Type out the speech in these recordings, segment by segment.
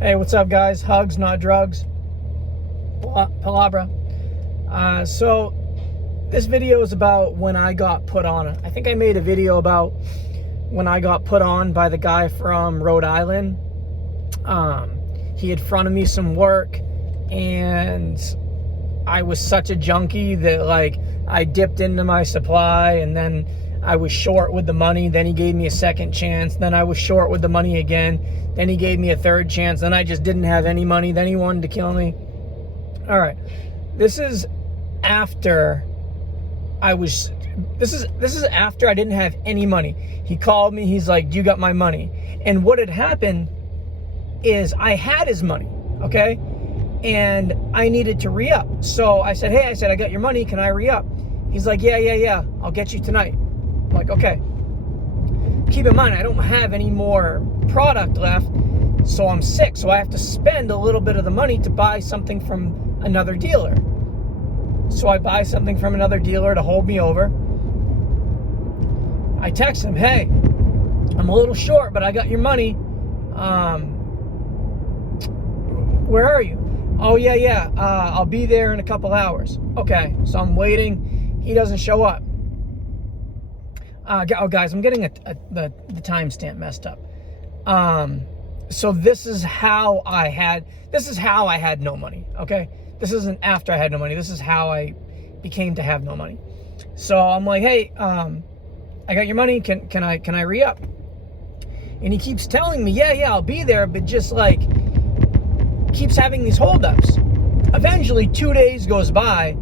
Hey, what's up, guys? Hugs, not drugs. Palabra. So this video is about when I got put on. I think I made a video about when I got put on by the guy from Rhode Island. He had fronted me some work, and I was such a junkie that, like, I dipped into my supply, and then I was short with the money. Then he gave me a second chance. Then I was short with the money again. Then he gave me a third chance. Then I just didn't have any money. Then he wanted to kill me. All right. This is after this is after I didn't have any money. He called me. He's like, "You got my money." And what had happened is I had his money, okay? And I needed to re-up. So I said, "Hey," I got your money. Can I re-up? He's like, yeah. I'll get you tonight. I'm like, okay. Keep in mind, I don't have any more product left, so I'm sick. So I have to spend a little bit of the money to buy something from another dealer. So I buy something from another dealer to hold me over. I text him, "Hey, I'm a little short, but I got your money. Where are you?" "Oh, yeah. I'll be there in a couple hours." Okay, so I'm waiting. He doesn't show up. Oh, guys, I'm getting the timestamp messed up. So this is how I had no money, okay? This isn't after I had no money. This is how I became to have no money. So I'm like, "Hey, I got your money. Can I re-up?" And he keeps telling me, yeah, I'll be there, but just like keeps having these holdups. Eventually, 2 days goes by,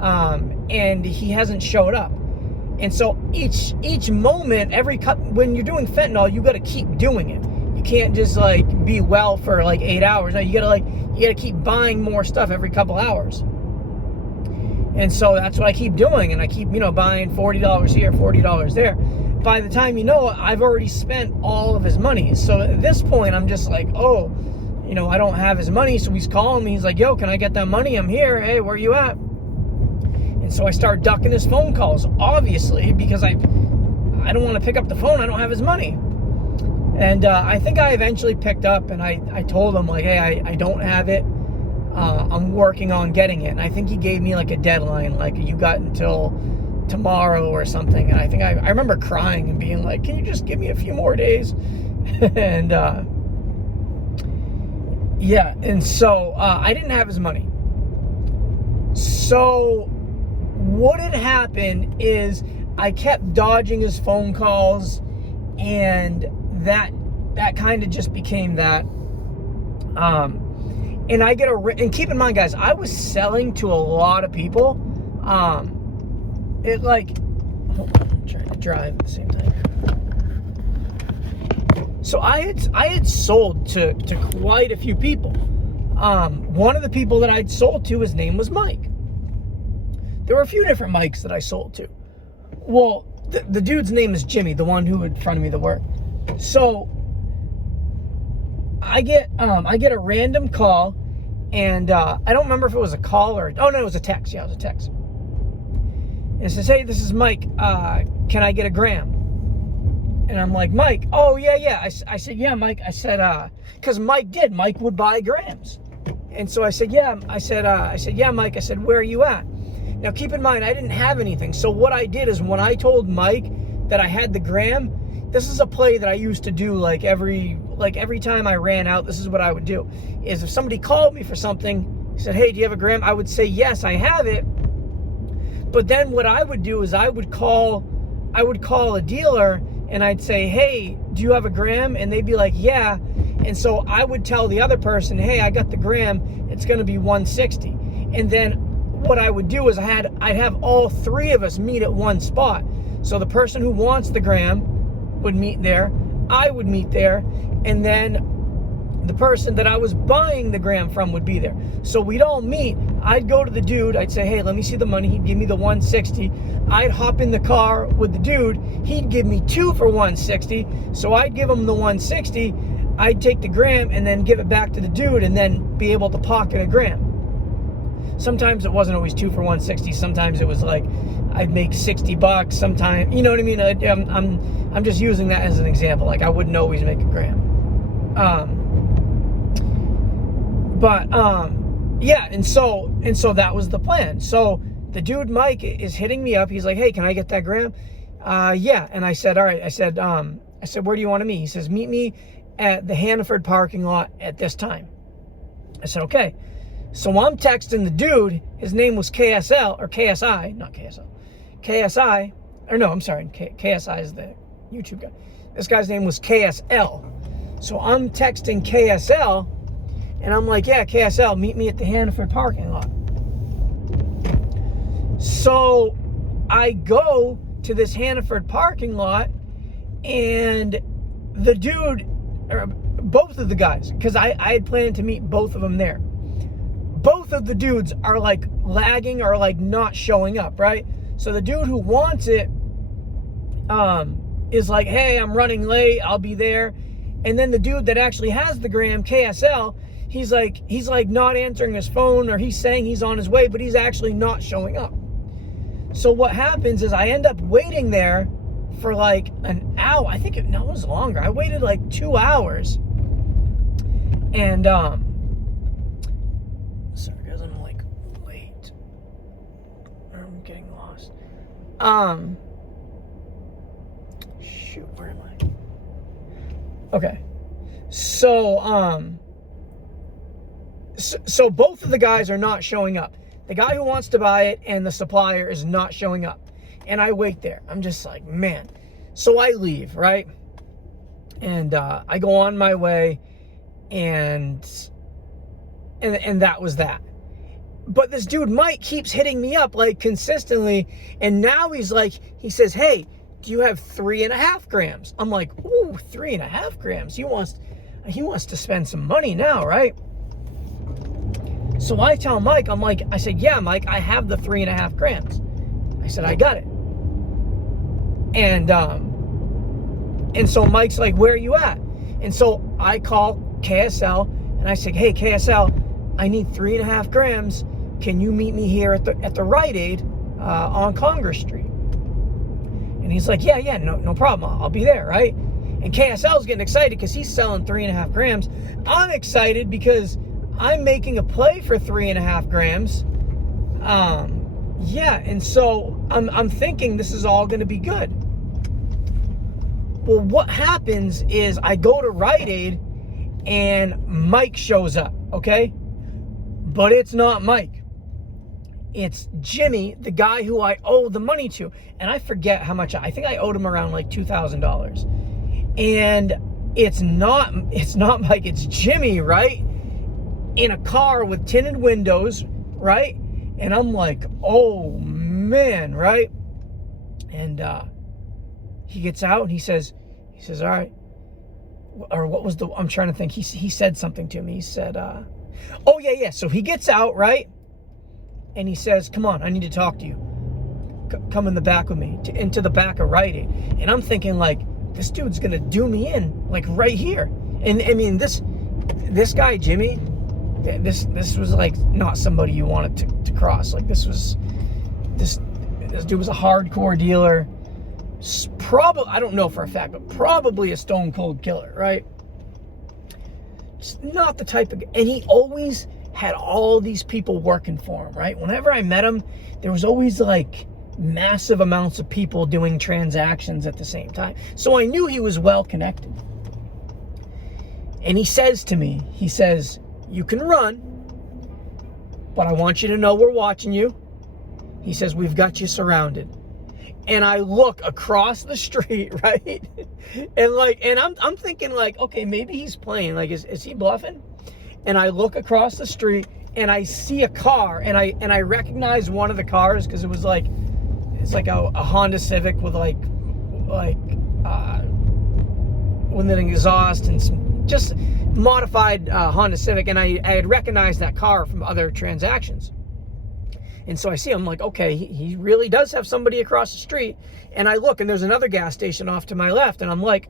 and he hasn't showed up. And so each moment, when you're doing fentanyl, you got to keep doing it. You can't just like be well for like 8 hours. No, you gotta keep buying more stuff every couple hours. And so that's what I keep doing, and I keep buying $40 here, $40 there. By the time you know it, I've already spent all of his money. So at this point, I'm just like, oh, I don't have his money. So he's calling me. He's like, "Yo, can I get that money? I'm here. Hey, where you at?" And so I start ducking his phone calls, obviously, because I don't want to pick up the phone. I don't have his money. And I think I eventually picked up, and I told him, like, "Hey, I don't have it. I'm working on getting it." And I think he gave me like a deadline, like, "You got until tomorrow," or something. And I think I remember crying and being like, "Can you just give me a few more days?" And yeah, and so I didn't have his money. So what had happened is I kept dodging his phone calls, and that kind of just became that. And and keep in mind, guys, I was selling to a lot of people. Hold on, I'm trying to drive at the same time. So I had sold to quite a few people. One of the people that I'd sold to, his name was Mike. There were a few different Mikes that I sold to. Well, the dude's name is Jimmy, the one who had fronted me the work. So I get a random call, and I don't remember if it was a call or it was a text. Yeah, it was a text. And it says, "Hey, this is Mike. Can I get a gram?" And I'm like, "Mike, oh yeah." I said, "Yeah, Mike." I said, because Mike would buy grams. And so I said, "Yeah." I said, "Yeah, Mike." I said, "Where are you at?" Now, keep in mind, I didn't have anything. So what I did is when I told Mike that I had the gram, this is a play that I used to do like every time I ran out. This is what I would do, is if somebody called me for something, said, "Hey, do you have a gram?" I would say, "Yes, I have it." But then what I would do is I would call a dealer, and I'd say, "Hey, do you have a gram?" And they'd be like, "Yeah." And so I would tell the other person, "Hey, I got the gram. It's going to be 160. And then what I would do is I'd have all three of us meet at one spot. So the person who wants the gram would meet there, I would meet there, and then the person that I was buying the gram from would be there. So we'd all meet. I'd go to the dude. I'd say, "Hey, let me see the money." He'd give me the 160. I'd hop in the car with the dude. He'd give me 2 for 160. So I'd give him the 160. I'd take the gram and then give it back to the dude, and then be able to pocket a gram. Sometimes it wasn't always 2 for 160. Sometimes it was like I'd make $60. Sometimes, you know what I mean? I'm just using that as an example. Like, I wouldn't always make a gram. But yeah, and so that was the plan. So the dude Mike is hitting me up. He's like, hey, can I get that gram? Yeah. And I said, all right. I said, where do you want to meet? He says, meet me at the Hannaford parking lot at this time. I said, okay. So I'm texting the dude. His name was KSL, or KSI, not KSL. KSI, or no, I'm sorry. KSI is the YouTube guy. This guy's name was KSL. So I'm texting KSL, and I'm like, yeah, KSL, meet me at the Hannaford parking lot. So I go to this Hannaford parking lot, and the dude, or both of the guys, because I had planned to meet both of them there. Both of the dudes are like lagging or like not showing up, right? So the dude who wants it is like, hey, I'm running late, I'll be there. And then the dude that actually has the gram, KSL, he's like not answering his phone, or he's saying he's on his way, but he's actually not showing up. So what happens is I end up waiting there for like an hour. I think it was longer. I waited like 2 hours. And sorry guys, I'm like late. I'm getting lost. Shoot, where am I? Okay. So so both of the guys are not showing up. The guy who wants to buy it and the supplier is not showing up. And I wait there. I'm just like, man. So I leave, right? And I go on my way, and that was that. But this dude Mike keeps hitting me up like consistently, and now he says, hey, do you have 3.5 grams? I'm like, ooh, 3.5 grams. He wants to spend some money now, right? So I tell Mike, I said, yeah, Mike, I have the 3.5 grams. I said, I got it. And so Mike's like, where are you at? And so I call KSL, and I say, hey, KSL, I need 3.5 grams. Can you meet me here at the Rite Aid on Congress Street? And he's like, yeah, no problem. I'll be there, right? And KSL's getting excited because he's selling 3.5 grams. I'm excited because I'm making a play for 3.5 grams. Yeah, and so I'm thinking this is all going to be good. Well, what happens is I go to Rite Aid, and Mike shows up, okay? But it's not Mike. It's Jimmy, the guy who I owe the money to. And I forget how much. I think I owed him around like $2,000. And it's not Mike, it's Jimmy, right? In a car with tinted windows, right? And I'm like, oh man, right? And he gets out and he says, all right. Or what was I'm trying to think. He said something to me. He said, oh yeah. So he gets out, right? And he says, come on, I need to talk to you. Come in the back with me, into the back of Rite Aid. And I'm thinking like, this dude's gonna do me in, like right here. And I mean, this guy, Jimmy, this was like not somebody you wanted to cross. Like this dude was a hardcore dealer. Probably, I don't know for a fact, but probably a stone cold killer, right? Just not the type of, and he always had all these people working for him, right? Whenever I met him, there was always like massive amounts of people doing transactions at the same time. So I knew he was well connected. And he says to me, you can run, but I want you to know we're watching you. He says, we've got you surrounded. And I look across the street, right? And I'm thinking like, okay, maybe he's playing. Like, is he bluffing? And I look across the street and I see a car, and I recognize one of the cars because it's like a Honda Civic with with an exhaust and some just modified Honda Civic, and I had recognized that car from other transactions. And so I see him, like, okay, he really does have somebody across the street. And I look, and there's another gas station off to my left, and I'm like,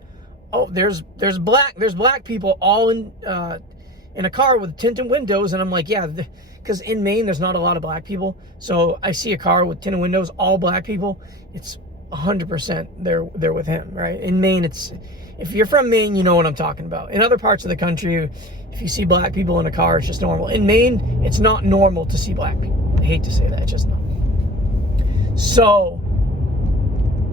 oh, there's black people all in a car with tinted windows. And I'm like, yeah, because in Maine there's not a lot of black people. So I see a car with tinted windows, all black people. It's 100% they're with him, right? In Maine, it's If you're from Maine, you know what I'm talking about. In other parts of the country, if you see black people in a car, it's just normal. In Maine, it's not normal to see black people. I hate to say that, it's just not. So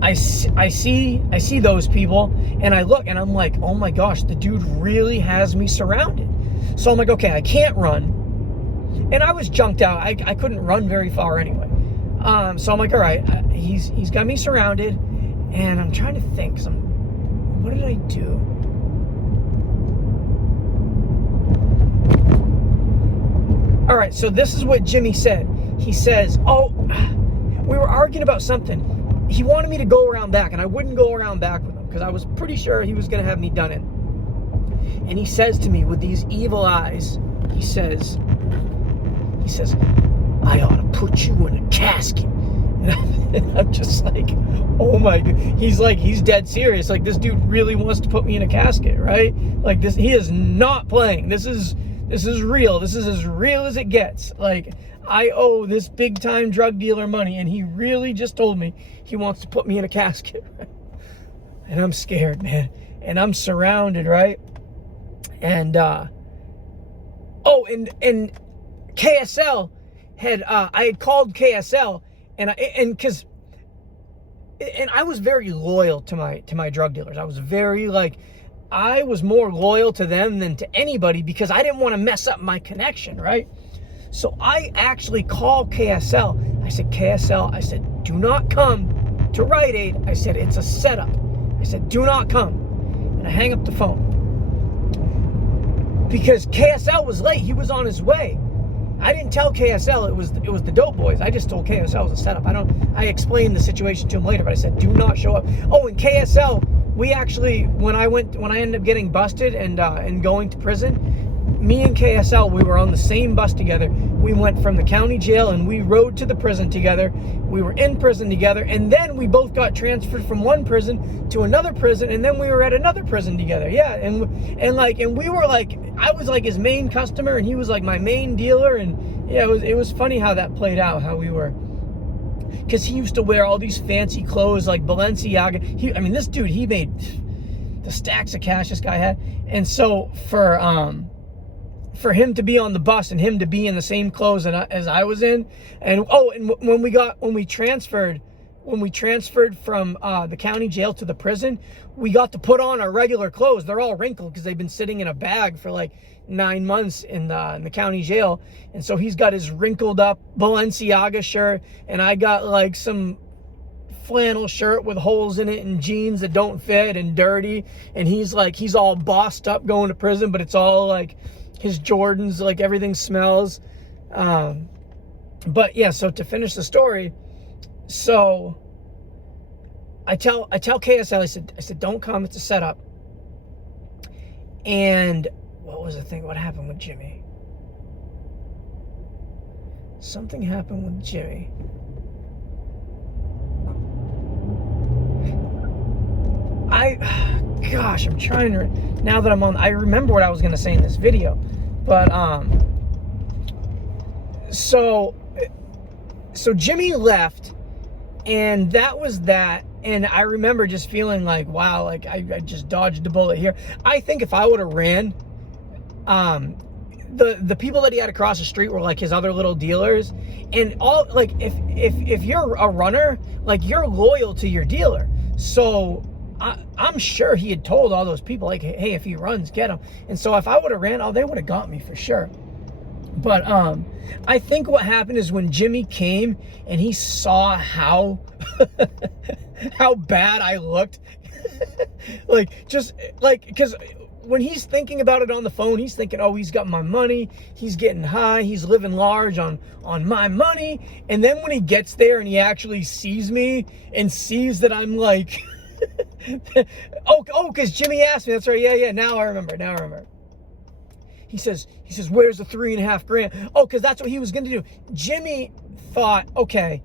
I see those people, and I look, and I'm like, oh my gosh, the dude really has me surrounded. So I'm like, okay, I can't run. And I was junked out. I couldn't run very far anyway. So I'm like, all right, he's got me surrounded, and I'm trying to think. What did I do? All right, so this is what Jimmy said. He says, oh, we were arguing about something. He wanted me to go around back, and I wouldn't go around back with him because I was pretty sure he was going to have me done in. And he says to me with these evil eyes, he says, I ought to put you in a casket. And I'm just like, oh my God. He's dead serious. Like, this dude really wants to put me in a casket, right? Like, this, he is not playing. This is real. This is as real as it gets. Like, I owe this big time drug dealer money, and he really just told me he wants to put me in a casket. And I'm scared, man. And I'm surrounded, right? And and KSL had I had called KSL, and I was very loyal to my drug dealers. I was very I was more loyal to them than to anybody because I didn't want to mess up my connection, right? So I actually called KSL. I said, KSL, I said, do not come to Rite Aid. I said, it's a setup. I said, do not come. And I hang up the phone. Because KSL was late. He was on his way. I didn't tell KSL it was the dope boys. I just told KSL it was a setup. I explained the situation to him later, but I said, do not show up. Oh, and KSL, we actually, when I ended up getting busted and going to prison, me and KSL, we were on the same bus together. We went from the county jail and we rode to the prison together. We were in prison together, and then we both got transferred from one prison to another prison, and then we were at another prison together. Yeah, and we were I was like his main customer, and he was like my main dealer, and yeah, it was funny how that played out, how we were. Because he used to wear all these fancy clothes like Balenciaga. This dude, he made the stacks of cash this guy had, and so for him to be on the bus and him to be in the same clothes as I was in, and when we transferred from the county jail to the prison, we got to put on our regular clothes. They're all wrinkled because they've been sitting in a bag for 9 months in the county jail, and so he's got his wrinkled up Balenciaga shirt, and I got some flannel shirt with holes in it and jeans that don't fit and dirty, and he's all bossed up going to prison, but it's all his Jordans, everything smells. But yeah, so to finish the story, so I tell KSL, I said, don't come, it's a setup. And what was the thing? What happened with Jimmy? Something happened with Jimmy. Gosh, I'm trying to, now that I remember what I was going to say in this video, but, so Jimmy left, and that was that, and I remember just feeling wow, I just dodged a bullet here. I think if I would have ran, the people that he had across the street were his other little dealers, and all, if you're a runner, you're loyal to your dealer, so I'm sure he had told all those people, hey, if he runs, get him. And so if I would have ran, they would have got me for sure. But I think what happened is when Jimmy came and he saw how how bad I looked, because when he's thinking about it on the phone, he's thinking, oh, he's got my money, he's getting high, he's living large on my money. And then when he gets there and he actually sees me and sees that I'm because Jimmy asked me. That's right. Yeah. Now I remember. He says, where's the $3.5 grand? Oh, because that's what he was going to do. Jimmy thought, okay,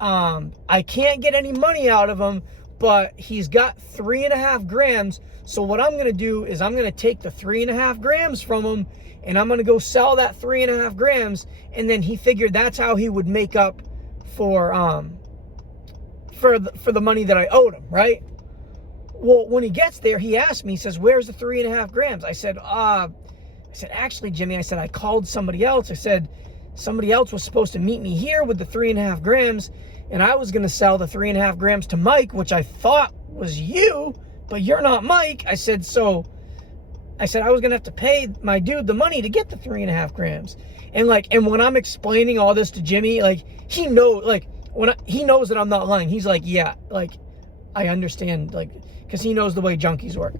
I can't get any money out of him, but he's got 3.5 grams. So what I'm going to do is I'm going to take the 3.5 grams from him, and I'm going to go sell that 3.5 grams. And then he figured that's how he would make up for the money that I owed him, right? Well, when he gets there, he asked me, he says, where's the 3.5 grams? I said, actually, Jimmy, I said, I called somebody else. I said, somebody else was supposed to meet me here with the 3.5 grams, and I was going to sell the 3.5 grams to Mike, which I thought was you, but you're not Mike. I said, I was going to have to pay my dude the money to get the 3.5 grams. And when I'm explaining all this to Jimmy, like, he knows, like, he knows that I'm not lying. He's like, yeah, like, I understand, like, because he knows the way junkies work.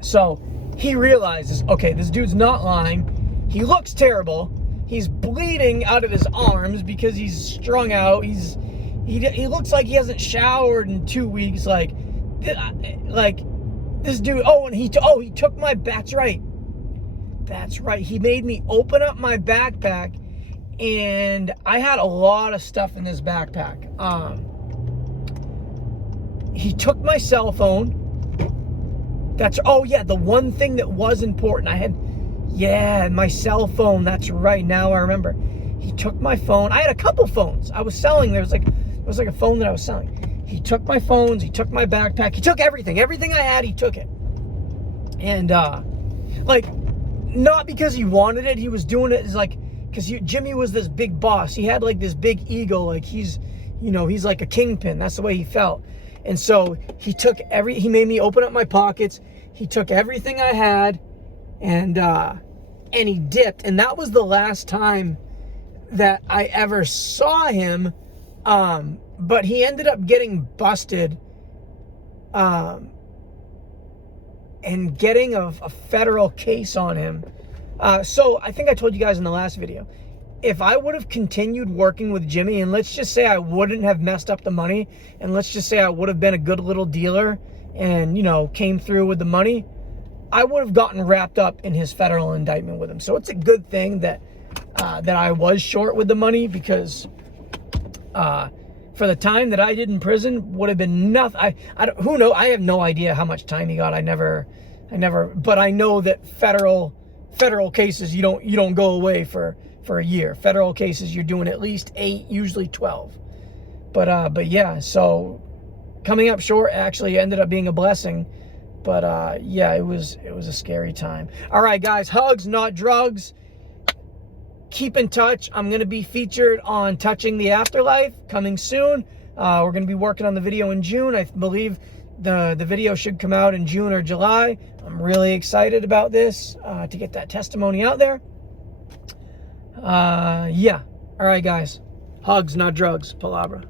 So he realizes, okay, this dude's not lying. He looks terrible. He's bleeding out of his arms because he's strung out. He looks like he hasn't showered in 2 weeks. Like this dude. Oh, and he took my. That's right. He made me open up my backpack, and I had a lot of stuff in this backpack. He took my cell phone. The one thing that was important. I had, my cell phone. That's right. Now I remember. He took my phone. I had a couple phones I was selling. There was like a phone that I was selling. He took my phones. He took my backpack. He took everything. Everything I had, he took it. And, not because he wanted it. He was doing it because Jimmy was this big boss. He had like this big ego. Like he's like a kingpin. That's the way he felt. And so he made me open up my pockets. He took everything I had, and he dipped. And that was the last time that I ever saw him. But he ended up getting busted, and getting a federal case on him. So I think I told you guys in the last video, if I would have continued working with Jimmy, and let's just say I wouldn't have messed up the money, and let's just say I would have been a good little dealer and, came through with the money, I would have gotten wrapped up in his federal indictment with him. So it's a good thing that I was short with the money, because for the time that I did in prison would have been nothing. Who knows? I have no idea how much time he got. I never, but I know that federal cases, you don't go away for a year. Federal cases, you're doing at least 8, usually 12. But yeah, so coming up short actually ended up being a blessing. But yeah, it was a scary time. All right, guys, hugs, not drugs. Keep in touch. I'm going to be featured on Touching the Afterlife coming soon. We're going to be working on the video in June. I believe the video should come out in June or July. I'm really excited about this, to get that testimony out there. Yeah. All right, guys. Hugs, not drugs. Palabra.